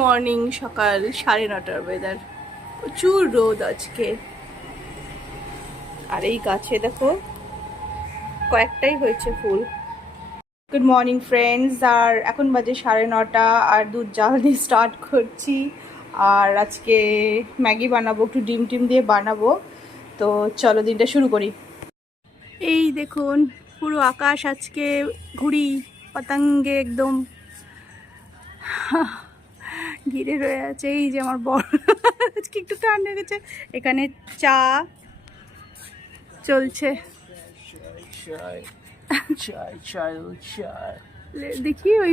Morning, সকাল 9:30 weather, প্রচুর রোদ আজকে। আর এই গাছে দেখো কয়েকটাই হয়েছে ফুল। গুড মর্নিং ফ্রেন্ডস, আর এখন বাজে 9:30 আর দুধ জাল দিয়ে স্টার্ট করছি। আর আজকে ম্যাগি বানাবো, একটু ডিম টিম দিয়ে বানাবো। তো চলো দিনটা শুরু করি। এই দেখুন পুরো আকাশ আজকে ঘুড়ি পতঙ্গে একদম ঘিরে রয়ে আছে। এই যে আমার বর আজকে একটু ঠান্ডা গেছে। এখানে চা চলছে, দেখি ওই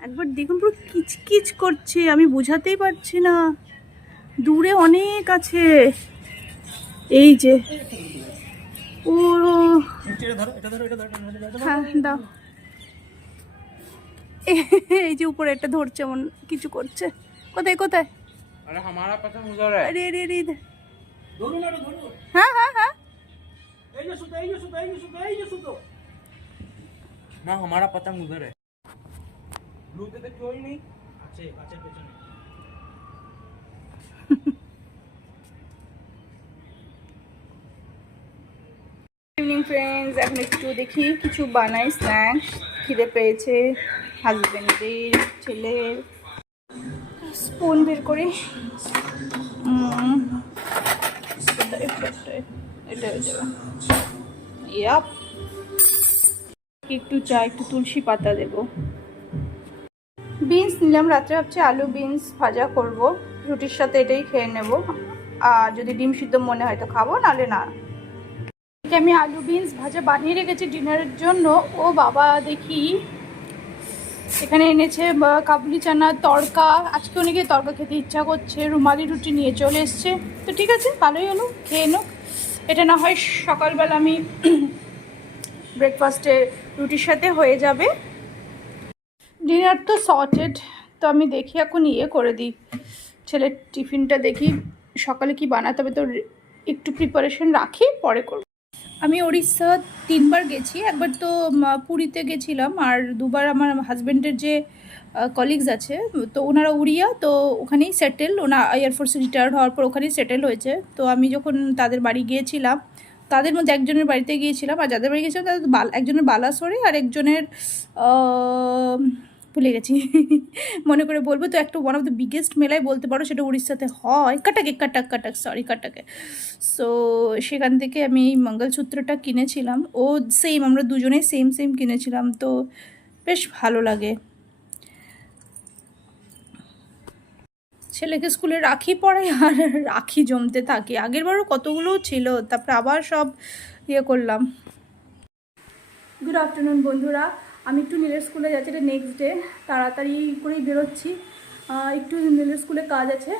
একবার দেখুন পুরো কিচকিচ করছে, আমি বোঝাতেই পারছি না, দূরে অনেক আছে। এই যে ও হ্যাঁ দাও, এই যে উপরে একটা ধরছে, এমন কিছু করছে। কোথায় কোথায়? আরে রে রে, হ্যাঁ হ্যাঁ হ্যাঁ, ना हमारा पतंग उधर है। ब्लू पे तो कोई नहीं अच्छे अच्छे पेছনে। ইভিনিং ফ্রেন্ডস, এখন একটু দেখি কিছু বানাই স্ন্যাক্স, খিদে পেয়েছে হাজবেন্ডের, ছেলের। স্পুন বের করি, এটা হয়ে যাবে। ইয়াপ, একটু চা, একটু তুলসী পাতা দেবো। বিনস নিলাম, রাত্রে ভাবছি আলু বিনস ভাজা করব, রুটির সাথে এটাই খেয়ে নেব। আর যদি ডিম সিদ্ধ মনে হয় তো খাবো, নাহলে না। আমি আলু বিনস ভাজা বানিয়ে রেখেছি ডিনারের জন্য। ও বাবা, দেখি এখানে এনেছে কাবুলি চানার তড়কা। আজকে অনেকে তড়কা খেতে ইচ্ছা করছে, রুমালি রুটি নিয়ে চলে এসছে। তো ঠিক আছে, ভালোই হলো, খেয়ে নোক। এটা না হয় সকালবেলা আমি ব্রেকফাস্টে রুটির সাথে হয়ে যাবে। ডিনার তো সর্টেড। তো আমি দেখি এখন করে দিই ছেলের টিফিনটা, দেখি সকালে কি বানাতে হবে। তো একটু প্রিপারেশন রাখি, পরে করব। আমি উড়িষ্যা 3বার গেছি। একবার তো পুরীতে গেছিলাম, আর 2বার আমার হাজব্যান্ডের যে কলিগস আছে, তো ওনারা উড়িয়া, তো ওখানেই সেটেল। ওনার এয়ারফোর্সে রিটায়ার্ড হওয়ার পর ওখানেই সেটেল হয়েছে। তো আমি যখন তাদের বাড়ি গিয়েছিলাম, তাদের মধ্যে একজনের বাড়িতে গিয়েছিলাম। আর যাদের বাড়ি গিয়েছিলাম তাদের একজনের বালাসোরে, আর একজনের ভুলে গেছি মনে করে বলবো। তো একটা ওয়ান অফ দ্য বিগেস্ট মেলায় বলতে পারো, সেটা উড়িষ্যাতে হয়, কাটাক। সো সেখান থেকে আমি এই মঙ্গলসূত্রটা কিনেছিলাম। ও সেম, আমরা দুজনে সেম কিনেছিলাম। তো বেশ ভালো লাগে। ছেলেকে স্কুলে রাখি পড়াই আর রাখি জমতে থাকে। আগেরবারও কতগুলো ছিল, তারপরে আবার সব করলাম। গুড আফটারনুন বন্ধুরা, আমি একটু নীলের স্কুলে যাচ্ছি। এটা নেক্সট ডে, তাড়াতাড়ি করেই বেরোচ্ছি। একটু নীলের স্কুলে কাজ আছে,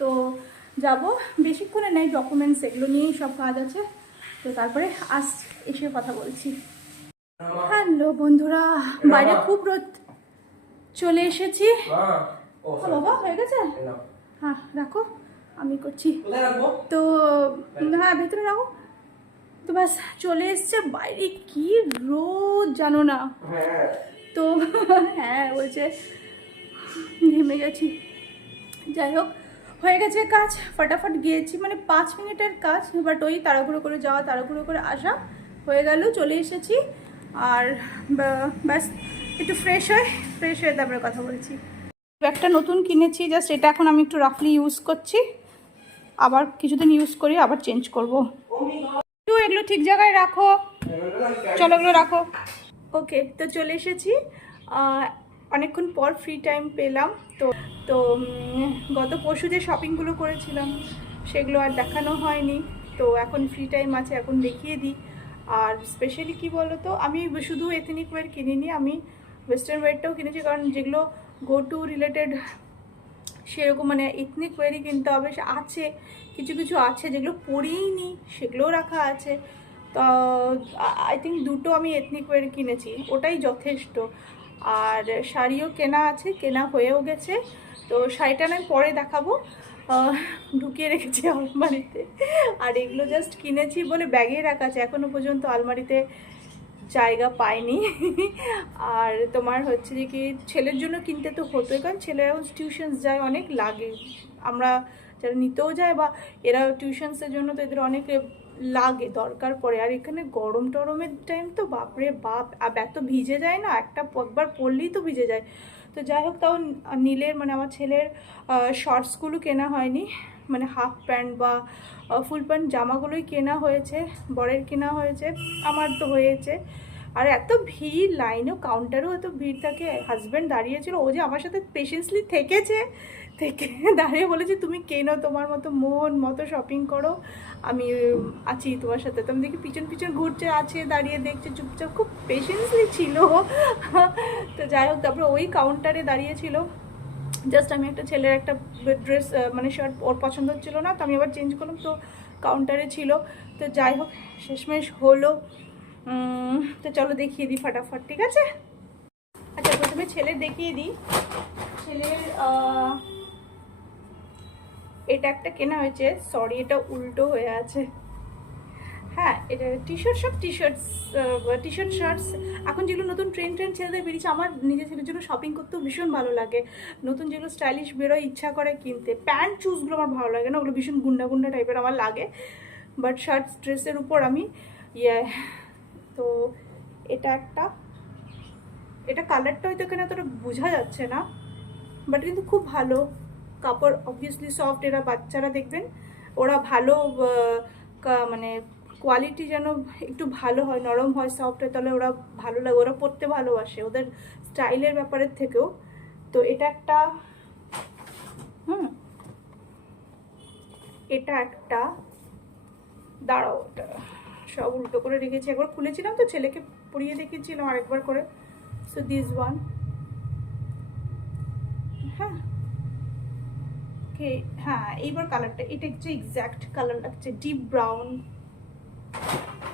তো যাব। বেশিক্ষণে নেই, ডকুমেন্টস এগুলো নিয়েই সব কাজ আছে। তো তারপরে এসে কথা বলছি। হ্যালো বন্ধুরা, বাইরে খুব রোদ, চলে এসেছি। বাবা হয়ে গেছে, হ্যাঁ রাখো, আমি করছি। তো হ্যাঁ ভেতরে রাখো। তো ব্যাস চলে এসছে। বাইরে কি রোদ জানো না। তো হ্যাঁ বলছে, ঘেমে গেছি। যাই হোক, হয়ে গেছে কাজ, ফটাফট গিয়েছি, মানে 5 মিনিটের কাজ। বাট ওই তাড়াহুড়ো করে যাওয়া, তাড়াহুড়ো করে আসা, হয়ে গেল, চলে এসেছি। আর ব্যাস একটু ফ্রেশ হয়ে তারপরে কথা বলছি। একটা নতুন কিনেছি, জাস্ট এটা এখন আমি একটু রাফলি ইউজ করছি। আবার কিছুদিন ইউজ করি, আবার চেঞ্জ করব। একটু এগুলো ঠিক জায়গায় রাখো, চলো এগুলো রাখো। ওকে, তো চলে এসেছি। অনেকক্ষণ পর ফ্রি টাইম পেলাম। তো তো গত পরশু যে শপিংগুলো করেছিলাম সেগুলো আর দেখানো হয়নি। তো এখন ফ্রি টাইম আছে, এখন দেখিয়ে দিই। আর স্পেশালি কি বলো তো, আমি শুধু এথনিক ওয়্যার কিনিনি, আমি ওয়েস্টার্ন ওয়্যারটাও কিনেছি। কারণ যেগুলো গো টু রিলেটেড সেরকম, মানে এথনিক ওয়্যারই কিনতে হবে। আছে কিছু আছে যেগুলো পরেই নি, সেগুলোও রাখা আছে। তো আই থিঙ্ক 2টো আমি এথনিক ওয়্যার কিনেছি, ওটাই যথেষ্ট। আর শাড়িও কেনা আছে, কেনা হয়েও গেছে। তো শাড়িটা আমি পরে দেখাবো, ঢুকিয়ে রেখেছি আলমারিতে। আর এগুলো জাস্ট কিনেছি বলে ব্যাগে রাখা আছে, এখনও পর্যন্ত আলমারিতে জায়গা পাইনি। আর তোমার হচ্ছে যে কি ছেলের জন্য কিনতে তো হতোই, কারণ ছেলেরাও টিউশনস যায়, অনেক লাগে। আমরা যারা নিতেও যায় বা এরা টিউশনসের জন্য তো এদের অনেক লাগে, দরকার পড়ে। আর এখানে গরম টরমের টাইম তো বাপরে বাপ, আর এত ভিজে যায় না, একবার পরলেই তো ভিজে যায়। তো যাই হোক, তাও নীলের মানে আমার ছেলের শর্টসগুলো কেনা হয়নি, মানে হাফ প্যান্ট বা ফুল প্যান্ট জামাগুলোই কেনা হয়েছে, বরের কেনা হয়েছে, আমার তো হয়েছে। আর এত ভিড়, লাইনেও কাউন্টারেও এত ভিড় থাকে। হাজব্যান্ড দাঁড়িয়েছিল, ও যে আমার সাথে পেশেন্সলি থেকে দাঁড়িয়ে বলেছে তুমি কেনো, তোমার মতো মন মতো শপিং করো, আমি আছি তোমার সাথে। তো আমি দেখি পিছন পিছন ঘুরছে, আছে দাঁড়িয়ে দেখছে চুপচাপ, খুব পেশেন্সলি ছিল। তো যাই হোক, তারপরে ওই কাউন্টারে দাঁড়িয়েছিল। জাস্ট আমি একটা ছেলের একটা ড্রেস মানে শার্ট ওর পছন্দ হচ্ছিলো না, তো আমি আবার চেঞ্জ করলাম, তো কাউন্টারে ছিল। তো যাই হোক, শেষমেশ হলো। তো চলো দেখিয়ে দিই ফাটাফাট, ঠিক আছে? আচ্ছা, প্রথমে ছেলের দেখিয়ে দিই। ছেলের এটা একটা কেনা হয়েছে, সরি এটা উল্টো হয়ে আছে। হ্যাঁ, এটা টি শার্ট শার্টস এখন যেগুলো নতুন ট্রেন্ড ছেলেদের বেরিয়েছে, আমার নিজের ছেলের জন্য শপিং করতেও ভীষণ ভালো লাগে। নতুন যেগুলো স্টাইলিশ বেরোয় ইচ্ছা করে কিনতে। প্যান্ট চুজগুলো আমার ভালো লাগে না, ওগুলো ভীষণ গুন্ডা গুন্ডা টাইপের আমার লাগে। বাট শার্টস ড্রেসের উপর আমি তো এটা একটা, এটা কালারটা হয়তো এখানে এতটা বোঝা যাচ্ছে না, বাট কিন্তু খুব ভালো কাপড়, অবভিয়াসলি সফট। এরা বাচ্চারা দেখবেন ওরা ভালো মানে কোয়ালিটি যেন একটু ভালো হয়, নরম হয়, সফট হয়, তাহলে ওরা ভালো লাগে, ওরা পরতে ভালোবাসে, ওদের স্টাইলের ব্যাপারের থেকেও। তো এটা একটা, এটা একটা, দাঁড়াও, এটা সব উল্টো করে রেখেছি। একবার খুলেছিলাম তো ছেলেকে পরিয়ে দেখিয়েছিলাম আরেকবার করে। সো দিস ওয়ান, হ্যাঁ ওকে, হ্যাঁ এইবার কালারটা, এটা হচ্ছে এক্স্যাক্ট কালার লাগছে, ডিপ ব্রাউন।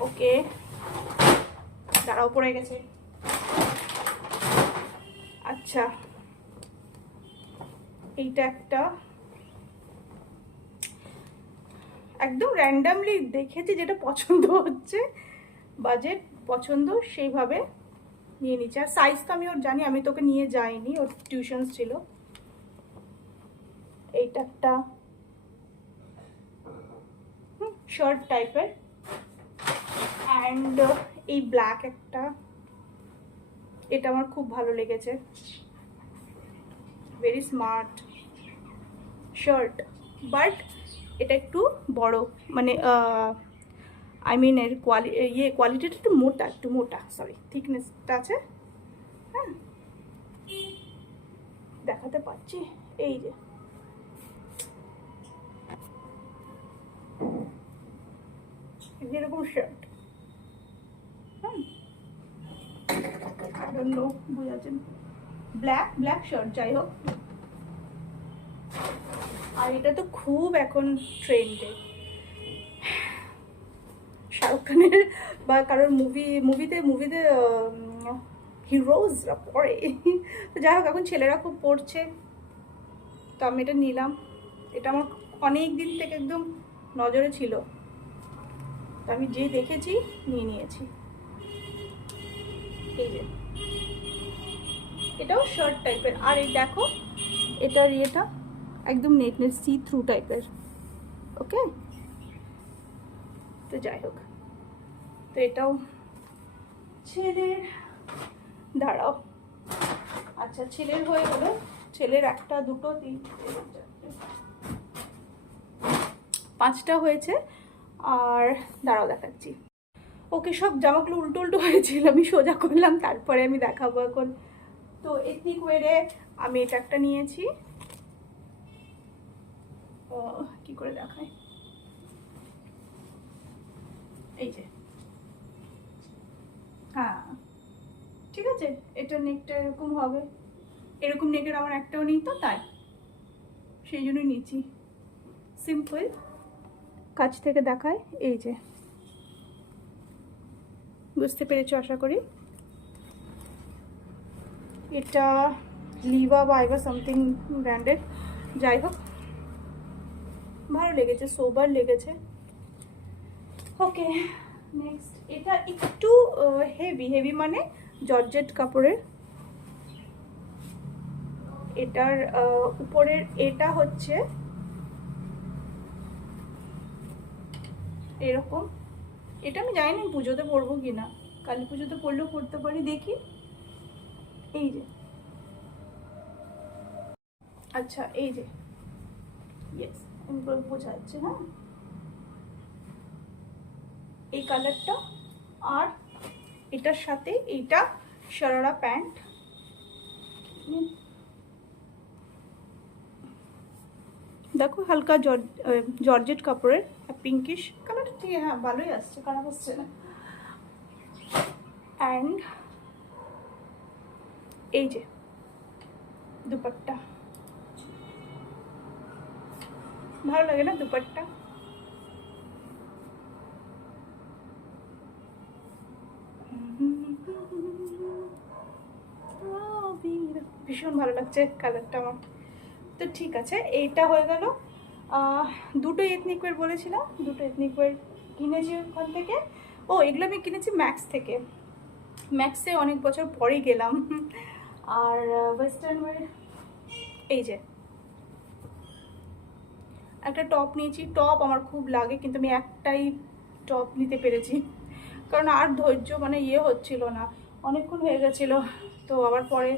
ওকে, দাঁড়াও পড়ে গেছে। আচ্ছা, এইটা একটা, একদম র্যান্ডামলি দেখেছি যেটা পছন্দ হচ্ছে, বাজেট পছন্দ সেইভাবে নিয়ে নিচ্ছে। আর সাইজ তো আমি ওর জানি, আমি তোকে নিয়ে যাইনি, ওর টিউশন ছিল। এইটা একটা শার্ট টাইপের, অ্যান্ড এই ব্ল্যাক একটা, এটা আমার খুব ভালো লেগেছে, ভেরি স্মার্ট শার্ট। বাট এটা একটু বড়, মানে আই মিন এর কোয়ালিটিটা একটু মোটা, সরি থিকনেসটা আছে। হ্যাঁ, দেখাতে পাচ্ছি, এই যে যেরকম শার্ট, হ্যাঁ বুঝাচ্ছেন, ব্ল্যাক শার্ট, যাই হোক। আর এটা তো খুব এখন ট্রেন্ডে, শাহরুখ খানের বা কারোর মুভিতে হিরোজরা পরে। তো যাই হোক, এখন ছেলেরা খুব পড়ছে, তো আমি এটা নিলাম। এটা আমার অনেক দিন থেকে একদম নজরে ছিল, তো আমি যে দেখেছি নিয়ে নিয়েছি। এই যে এটাও শার্ট টাইপের, আর এই দেখো এটার ইয়েটা একদম নেট সি থ্রু টাইপের। ওকে, তো যাই হোক, তো এটাও ছেলের, দাঁড়াও, আচ্ছা ছেলের হয়ে গেলো। ছেলের একটা, দুটো, তিনটে, পাঁচটা হয়েছে। আর দাঁড়াও দেখাচ্ছি। ওকে, সব জামাগুলো উল্টো উল্টো হয়েছিল, আমি সোজা করলাম, তারপরে আমি দেখাবো এখন। তো এথনিক ওয়ারে আমি এটা একটা নিয়েছি, কি করে দেখায়, এই যে, হ্যাঁ ঠিক আছে, এটা নেকটা এরকম হবে, এরকম নেকের আমার একটাও নেই, তো তাই সেই জন্যই নিয়েছি। সিম্পল, কাছ থেকে দেখায়, এই যে, বুঝতে পেরেছো আশা করি। এটা লিভা বা আইভা সামথিং ব্র্যান্ডের, যাই হোক ভালো লেগেছে, সোবার লেগেছে। ওকে, নেক্সট এটা একটু হেভি মানে জর্জেট কাপড়ের। এটার উপরের এটা হচ্ছে এরকম। এটা আমি জানি না পুজোতে পরবো কিনা, কালী পুজোতে পরলেও পরতে পারি, দেখি। এই যে, আচ্ছা এই যে, ইয়েস, বোঝা যাচ্ছে। হ্যাঁ, এই কালারটা। আর এটার সাথে এইটা শারারা প্যান্ট। দেখো হালকা জর্জেট কাপড়ের, পিঙ্কিশ কালারটা, ঠিক হ্যাঁ ভালোই আসছে, খারাপ আসছে না। অ্যান্ড এই যে দুপাট্টা, ভালো লাগে না দুপাট্টা? ভীষণ ভালো লাগছে কালারটা আমার। তো ঠিক আছে, এইটা হয়ে গেল। দুটো এথনিক ওয়্যার বলেছিলাম, দুটো এথনিক ওয়্যার কিনেছি ওখান থেকে। ও, এগুলো আমি কিনেছি ম্যাক্স থেকে। ম্যাক্সে অনেক বছর পরেই গেলাম। আর ওয়েস্টার্ন ওয়্যার, এই যে একটা টপ নিয়েছি। টপ আমার খুব লাগে, কিন্তু আমি একটাই টপ নিতে পেরেছি, কারণ আর ধৈর্য মানে হচ্ছিল না, অনেকক্ষণ হয়ে গেছিলো। তো আবার পরে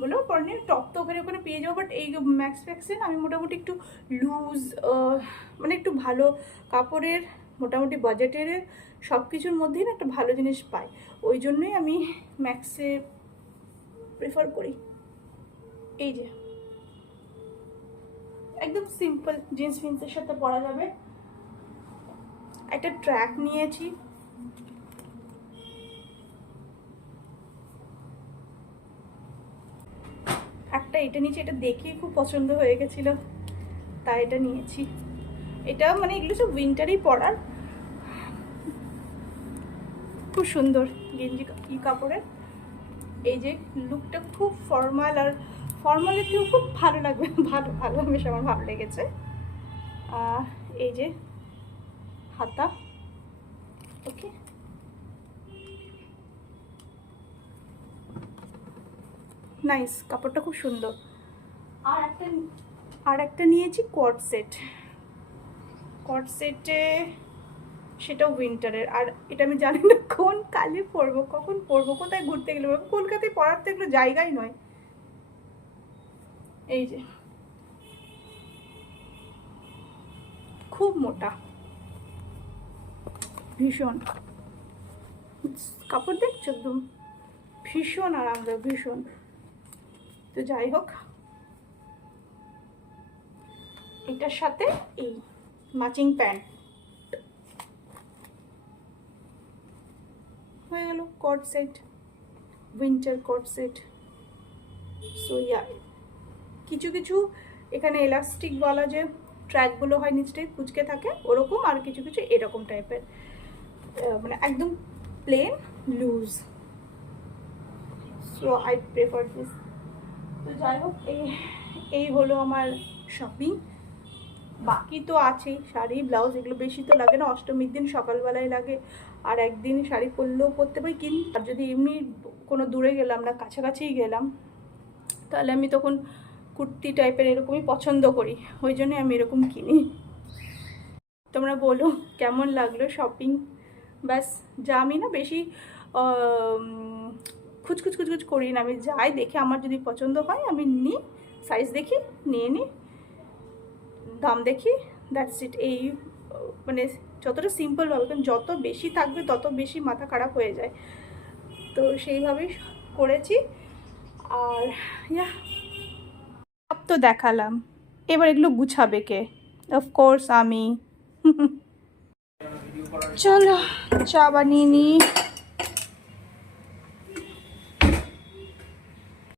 বললো পরে নিয়ে টপ তো ওখানে ওখানে পেয়ে যাবো, বাট এই ম্যাক্স ফ্যাক্সে আমি মোটামুটি একটু লুজ, মানে একটু ভালো কাপড়ের, মোটামুটি বাজেটের, সব কিছুর মধ্যেই না একটা ভালো জিনিস পাই। ওই জন্যই আমি ম্যাক্সে প্রেফার করি। এই যে একদম সিম্পল জিন্স ফিন্সের সাথে পরা যাবে। একটা ট্র্যাক নিয়েছি, একটা এটা নিয়েছি, এটা দেখেই খুব পছন্দ হয়ে গেছিল, তাই এটা নিয়েছি। এটা মানে এগুলো সব উইন্টারেই পরার, খুব সুন্দর গেঞ্জি কাপড়ের। এই যে লুকটা খুব ফর্মাল, আর ফর্মালের থেকেও খুব ভালো লাগবে, ভালো ভালো বেশ আমার ভালো লেগেছে। এই যে হাতা, ওকে, নাইস, কাপড়টা খুব সুন্দর। আর একটা নিয়েছি কট সেট। কট সেটে সেটাও উইন্টারের। আর এটা আমি জানি না কোন কালে পরবো, কখন পরবো, কোথায় ঘুরতে গেলে পরবো। কলকাতায় পরার তো এগুলো জায়গাই নয়। এই যে খুব মোটা, ভীষণ কাপড়, দেখছো একদম ভীষণ আরামদায়ক, ভীষণ। তো যাই হোক, এটার সাথে এই ম্যাচিং প্যান্ট হয়ে গেল কট সেট, উইন্টার কট সেট। সো ইয়া, কিছু কিছু এখানে এলাস্টিক বলা যে ট্র্যাকগুলো হয় নিচটাই কুচকে থাকে ওরকম, আর কিছু কিছু এরকম টাইপের, মানে একদম plain loose. So I prefer this. তো যাই হোক, এই হলো আমার শপিং। বাকি তো আছেই, শাড়ি ব্লাউজ এগুলো বেশি তো লাগে না, অষ্টমীর দিন সকালবেলায় লাগে, আর একদিন শাড়ি পরলেও পরতে পারি। কিন্তু আর যদি এমনি কোনো দূরে গেলাম না, কাছাকাছিই গেলাম, তাহলে আমি তখন কুর্তি টাইপের এরকমই পছন্দ করি, ওই জন্যই আমি এরকম কিনি। তোমরা বলো কেমন লাগলো শপিং। ব্যাস, যা আমি না বেশি খুচখুচ করি না, আমি যাই দেখে আমার যদি পছন্দ হয় আমি নিই, সাইজ দেখি নিয়ে নিই, দাম দেখি, দ্যাটস ইট। এই মানে যতটা সিম্পল হবে, কারণ যত বেশি থাকবে তত বেশি মাথা খারাপ হয়ে যায়, তো সেইভাবেই করেছি। আর ইয়া, সব তো দেখালাম, এবার এগুলো গুছাবে কে? অফকোর্স আমি। চলো চা বানিয়ে নিই।